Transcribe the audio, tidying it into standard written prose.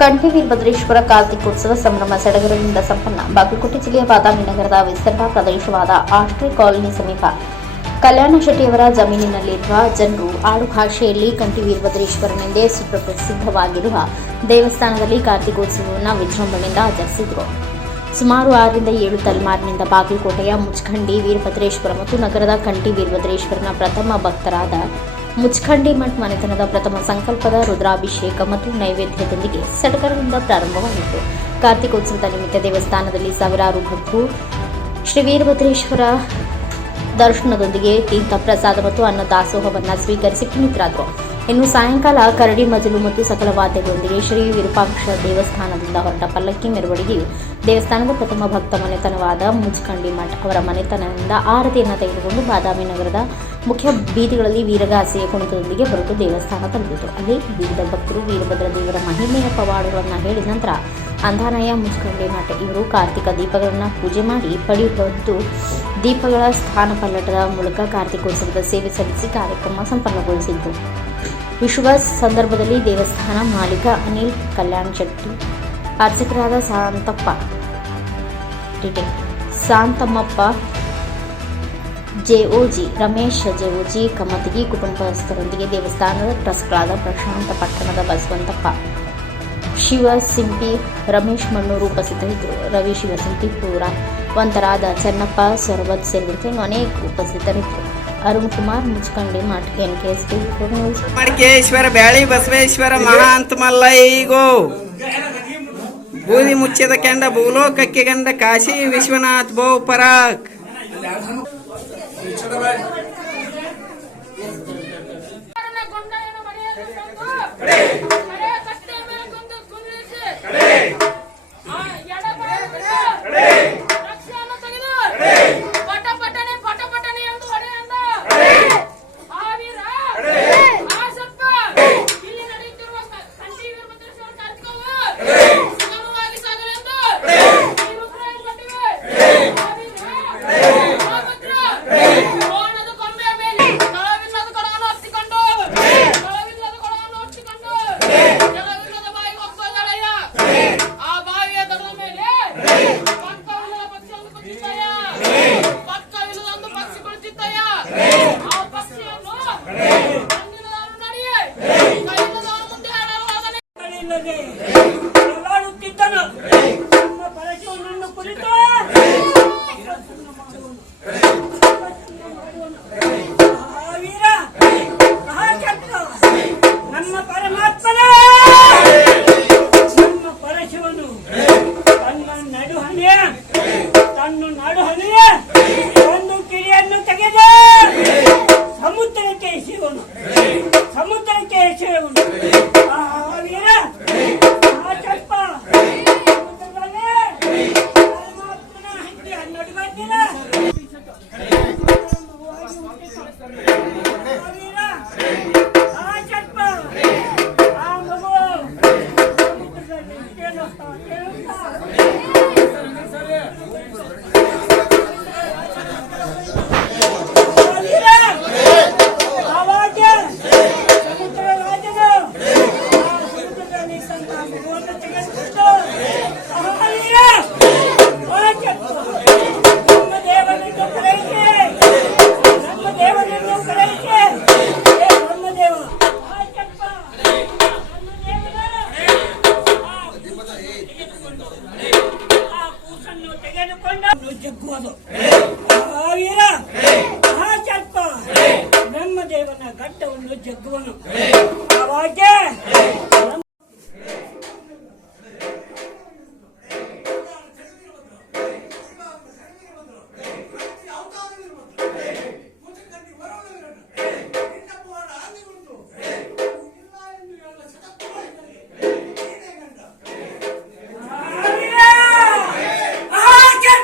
ಕಂಠಿ ವೀರಭದ್ರೇಶ್ವರ ಕಾರ್ತಿಕೋತ್ಸವ ಸಂಭ್ರಮ ಸಡಗರದಿಂದ ಸಂಪನ್ನ. ಬಾಗಲಕೋಟೆ ಜಿಲ್ಲೆಯ ಬಾದಾಮಿ ನಗರದ ವಿಸ್ತರಣಾ ಪ್ರದೇಶವಾದ ಆಶ್ರಯ ಕಾಲೋನಿ ಸಮೀಪ ಕಲ್ಯಾಣ ಶೆಟ್ಟಿಯವರ ಜಮೀನಿನಲ್ಲಿರುವ ಜನರು ಆಡು ಭಾಷೆಯಲ್ಲಿ ಕಂಠಿ ವೀರಭದ್ರೇಶ್ವರನೆಂದೇ ಸುಪ್ರಸಿದ್ಧವಾಗಿರುವ ದೇವಸ್ಥಾನದಲ್ಲಿ ಕಾರ್ತಿಕೋತ್ಸವವನ್ನು ವಿಜೃಂಭಣೆಯಿಂದ ಆಚರಿಸಿದರು. ಸುಮಾರು 6ರಿಂದ 7 ತಲೆಮಾರಿನಿಂದ ಬಾಗಲಕೋಟೆಯ ಮುಚ್ಖಂಡಿ ವೀರಭದ್ರೇಶ್ವರ ಮತ್ತು ನಗರದ ಕಂಠಿ ವೀರಭದ್ರೇಶ್ವರನ ಪ್ರಥಮ ಭಕ್ತರಾದ ಮುಚ್ಖಂಡಿ ಮಠ್ ಮನೆತನದ ಪ್ರಥಮ ಸಂಕಲ್ಪದ ರುದ್ರಾಭಿಷೇಕ ಮತ್ತು ನೈವೇದ್ಯದೊಂದಿಗೆ ಸಡಗರದಿಂದ ಪ್ರಾರಂಭವಾಗಿತ್ತು. ಕಾರ್ತಿಕೋತ್ಸವದ ನಿಮಿತ್ತ ದೇವಸ್ಥಾನದಲ್ಲಿ ಸಾವಿರಾರು ಭಕ್ತರು ಶ್ರೀ ವೀರಭದ್ರೇಶ್ವರ ದರ್ಶನದೊಂದಿಗೆ ತೀರ್ಥ ಪ್ರಸಾದ ಮತ್ತು ಅನ್ನ ದಾಸೋಹವನ್ನು ಸ್ವೀಕರಿಸಿ ಪುನೀತರಾದರು. ಇನ್ನು ಸಾಯಂಕಾಲ ಕರಡಿ ಮಜಲು ಮತ್ತು ಸಕಲ ವಾದ್ಯಗಳೊಂದಿಗೆ ಶ್ರೀ ವಿರೂಪಾಕ್ಷ ದೇವಸ್ಥಾನದಿಂದ ಹೊರಟ ಪಲ್ಲಕ್ಕಿ ಮೆರವಣಿಗೆಯು ದೇವಸ್ಥಾನದ ಪ್ರಥಮ ಭಕ್ತ ಮನೆತನವಾದ ಮುಚ್ಖಂಡಿ ಮಠ್ ಅವರ ಮನೆತನದಿಂದ ಆರತಿಯನ್ನು ತೆಗೆದುಕೊಂಡು ಬಾದಾಮಿ ನಗರದ ಮುಖ್ಯ ಬೀದಿಗಳಲ್ಲಿ ವೀರಗಾಸೆಯ ಕುಣಿತದೊಂದಿಗೆ ಹೊರಟು ದೇವಸ್ಥಾನ ತಲುಪಿತು. ಅಲ್ಲಿ ವಿವಿಧ ಭಕ್ತರು ವೀರಭದ್ರ ದೇವರ ಮಹಿಮೆಯ ಪವಾಡಗಳನ್ನು ಹೇಳಿದ ನಂತರ ಅಂಧಾನಯ್ಯ ಮುಚ್ಖಂಡಿ ಮಠ್ ಇವರು ಕಾರ್ತಿಕ ದೀಪಗಳನ್ನು ಪೂಜೆ ಮಾಡಿ ಪಡೆಯುವುದು ದೀಪಗಳ ಸ್ಥಾನ ಪಲ್ಲಟದ ಮೂಲಕ ಕಾರ್ತಿಕೋತ್ಸವದ ಸೇವೆ ಸಲ್ಲಿಸಿ ಕಾರ್ಯಕ್ರಮ ಸಂಪನ್ನಗೊಳಿಸಿದ್ದು. ವಿಶುಭ ಸಂದರ್ಭದಲ್ಲಿ ದೇವಸ್ಥಾನ ಮಾಲೀಕ ಅನಿಲ್ ಕಲ್ಯಾಣ್ ಶೆಟ್ಟಿ, ಅರ್ಚಕರಾದ ಶಾಂತಮ್ಮಪ್ಪ ಜೆಒಜಿ, ರಮೇಶ್ ಜೆಒಜಿ, ಕಮತಗಿ ಕುಟುಂಬಸ್ಥರೊಂದಿಗೆ ದೇವಸ್ಥಾನದ ಟ್ರಸ್ಟ್ಗಳಾದ ಪ್ರಶಾಂತ ಪಟ್ಟಣದ ಬಸವಂತಪ್ಪ, ಶಿವಸಿಂಪಿ, ರಮೇಶ್ ಮಣ್ಣೂರು ಉಪಸ್ಥಿತರಿದ್ದರು. ರವಿ ಶಿವಸಿಂಪಿ, ಪೂರ ವಂತರಾದ ಚೆನ್ನಪ್ಪ ಸೊರಬತ್ ಸೇರಿದಂತೆ ಅನೇಕ ಉಪಸ್ಥಿತರಿದ್ದರು. Arun Kumar, Muchkhandi Math, NKSD news. ಮಡಿಕೇಶ್ವರ ಬ್ಯಾಳಿ ಬಸವೇಶ್ವರ ಮಹಾಂತ ಮಲ್ಲೈಗೋ ಬೂದಿ ಮುಚ್ಚಿದ ಕೆಂಡ ಭೂಲೋಕಕ್ಕೆ ಗಂಡ ಕಾಶಿ ವಿಶ್ವನಾಥ್ ಬೋ ಪರಾಕ್. ಒಂದು ಕಿಡಿಯನ್ನು ತೆಗೆದು ಸಮುದ್ರಕ್ಕೆ ಎಸೆಯುವನು. ಜಗ್ಗುವುದು